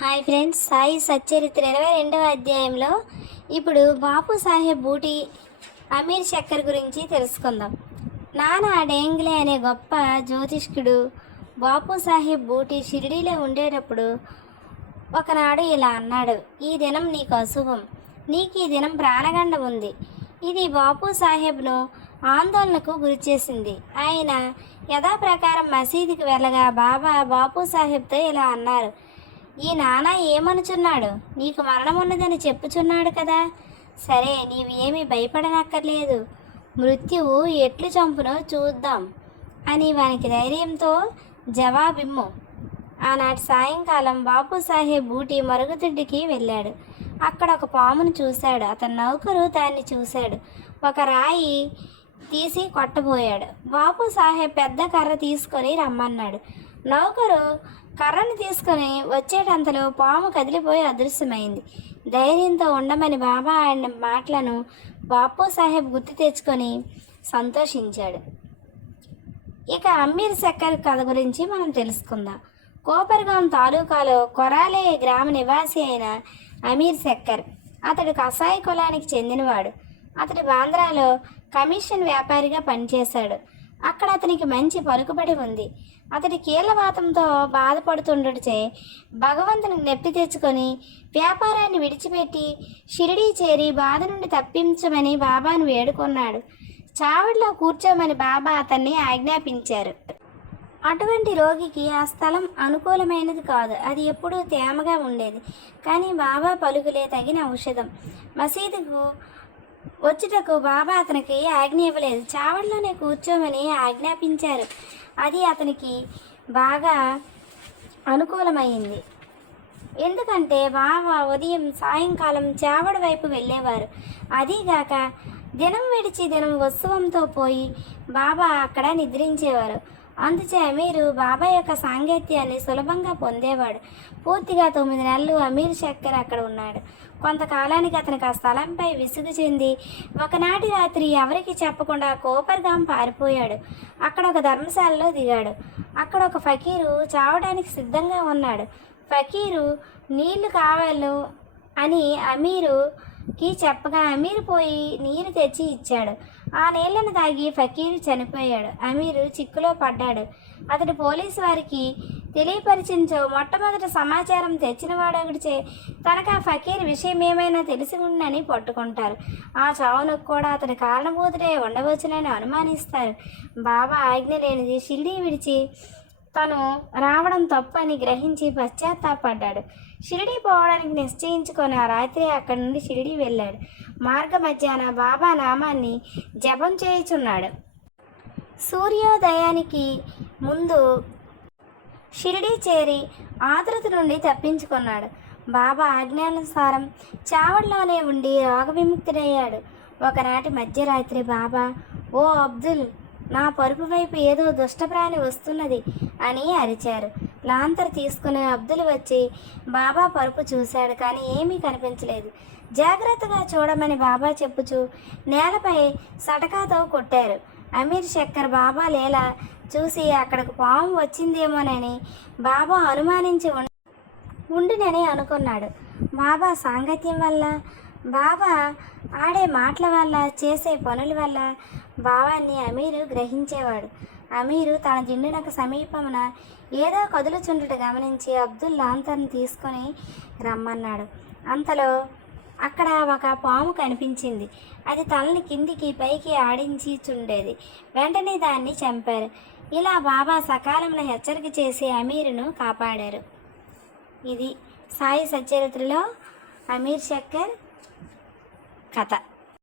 Hi friends Sai Satcharitra ఇరవై రెండవ అధ్యాయంలో ఇప్పుడు బాపు సాహెబ్ బూటి అమీర్ చక్కర్ గురించి తెలుసుకుందాం. నానా డేంగ్లే అనే గొప్ప జ్యోతిష్కుడు బాపు సాహెబ్ బూటి షిరిడీలో ఉండేటప్పుడు ఒకనాడు ఇలా అన్నాడు ఈ దినం నీకు అశుభం. నీకు ఈ దినం ప్రాణగండ ఉంది. ఇది బాపు సాహెబ్ను ఆందోళనకు గురిచేసింది ఆయన యథాప్రకారం మసీదుకి వెళ్ళగా బాబా బాపు సాహెబ్తో ఇలా అన్నారు ఈ నాన్న ఏమనుచున్నాడు? నీకు మరణం ఉన్నదని చెప్పుచున్నాడు కదా. సరే నీవు ఏమీ భయపడనక్కర్లేదు. మృత్యువు ఎట్లు చంపునో చూద్దాం అని వానికి ధైర్యంతో జవాబిమ్ము. ఆనాటి సాయంకాలం బాపు సాహెబ్ బూటి మరుగుదొడ్డికి వెళ్ళాడు. అక్కడ ఒక పామును చూశాడు. అతని నౌకరు దాన్ని చూశాడు. ఒక రాయి తీసి కొట్టబోయాడు. బాపు సాహెబ్ పెద్ద కర్ర తీసుకొని రమ్మన్నాడు. నౌకరు కర్రను తీసుకొని వచ్చేటంతలో పాము కదిలిపోయి అదృశ్యమైంది. ధైర్యంతో ఉండమని బాబా ఆయన మాటలను బాపు సాహెబ్ గుర్తు తెచ్చుకొని సంతోషించాడు. ఇక అమ్మీర్ శక్కర్ కథ గురించి మనం తెలుసుకుందాం. కోపర్గాం తాలూకాలో కొరాలే గ్రామ నివాసి అయిన అమీర్ శక్కర్. అతడు కసాయి కులానికి చెందినవాడు. అతడు బాంద్రాలో కమిషన్ వ్యాపారిగా పనిచేశాడు. అక్కడ అతనికి మంచి పలుకుబడి ఉంది. అతడి కీళ్ళవాతంతో బాధపడుతుండటచే భగవంతుని నెప్పి తెచ్చుకొని వ్యాపారాన్ని విడిచిపెట్టి షిరిడీ చేరి బాధ నుండి తప్పించమని బాబాను వేడుకున్నాడు. చావిడిలో కూర్చోమని బాబా అతన్ని ఆజ్ఞాపించారు. అటువంటి రోగికి ఆ స్థలం అనుకూలమైనది కాదు. అది ఎప్పుడూ తేమగా ఉండేది. కానీ బాబా పలుకులే తగిన ఔషధం. మసీదుకు వచ్చుటకు బాబా అతనికి ఆజ్ఞ ఇవ్వలేదు. చావడిలోనే కూర్చోమని ఆజ్ఞాపించారు. అది అతనికి బాగా అనుకూలమైంది. ఎందుకంటే బావ ఉదయం సాయంకాలం చావడ వైపు వెళ్ళేవారు. అదీగాక దినం విడిచి దినం ఉత్సవంతో పోయి బాబా అక్కడ నిద్రించేవారు. అందుచే అమీరు బాబా యొక్క సాంగత్యాన్ని సులభంగా పొందేవాడు. పూర్తిగా తొమ్మిది నెలలు అమీర్ శక్కర్ అక్కడ ఉన్నాడు. కొంతకాలానికి అతనికి ఆ స్థలంపై విసుగు చెంది ఒకనాటి రాత్రి ఎవరికి చెప్పకుండా కోపర్గాం పారిపోయాడు. అక్కడ ఒక ధర్మశాలలో దిగాడు. అక్కడ ఒక ఫకీరు చావడానికి సిద్ధంగా ఉన్నాడు. ఫకీరు నీళ్ళు కావాలను? అని అమీరు కి చెప్పగా అమీర్ పోయి నీరు తెచ్చి ఇచ్చాడు. ఆ నీళ్ళను తాగి ఫకీరు చనిపోయాడు. అమీరు చిక్కులో పడ్డాడు. అతడు పోలీసు వారికి తెలియపరిచించో మొట్టమొదటి సమాచారం తెచ్చిన వాడొకటిచే తనకు ఆ ఫకీర్ విషయం ఏమైనా తెలిసి ఉందని పట్టుకుంటారు. ఆ చావునకు కూడా అతని కారణభూతుడే ఉండవచ్చునని అనుమానిస్తారు. బాబా ఆజ్ఞ లేనిది షిరిడీ విడిచి తను రావడం తప్పు అని గ్రహించి పశ్చాత్తాపడ్డాడు. షిరిడీ పోవడానికి నిశ్చయించుకొని ఆ రాత్రి అక్కడి నుండి షిరిడి వెళ్ళాడు. మార్గ మధ్యాహ్న బాబా నామాన్ని జపం చేయుచున్నాడు. సూర్యోదయానికి ముందు షిరిడీ చేరి ఆతృత నుండి తప్పించుకున్నాడు. బాబా ఆజ్ఞానుసారం చావడిలోనే ఉండి రోగ విముక్తుడయ్యాడు ఒకనాటి మధ్యరాత్రి బాబా ఓ అబ్దుల్ నా పరుపు వైపు ఏదో దుష్టప్రాణి వస్తున్నది అని అరిచారు. లాంతర్ తీసుకుని అబ్దుల్ వచ్చి బాబా పరుపు చూశాడు కానీ ఏమీ కనిపించలేదు. జాగ్రత్తగా చూడమని బాబా చెప్పుచూ నేలపై సటకాతో కొట్టారు. అమీర్ శక్కర్ బాబా లేలా చూసి అక్కడకు పాము వచ్చిందేమోనని బాబా అనుమానించి ఉం- ఉండినని అనుకున్నాడు. బాబా సాంగత్యం వల్ల బాబా ఆడే మాటల వల్ల చేసే పనుల వల్ల భావాన్ని అమీరు గ్రహించేవాడు. అమీరు తన దిండునకు సమీపమున ఏదో కదులుచుండుట గమనించి అబ్దుల్ లాంతర్ని తీసుకొని రమ్మన్నాడు. అంతలో అక్కడ ఒక పాము కనిపించింది. అది తలని కిందికి పైకి ఆడించి చుండేది వెంటనే దాన్ని చంపారు. ఇలా బాబా సకాలంలో హెచ్చరిక చేసి అమీరును కాపాడారు. ఇది సాయి సచరిత్రలో అమీర్ శక్కర్ కథ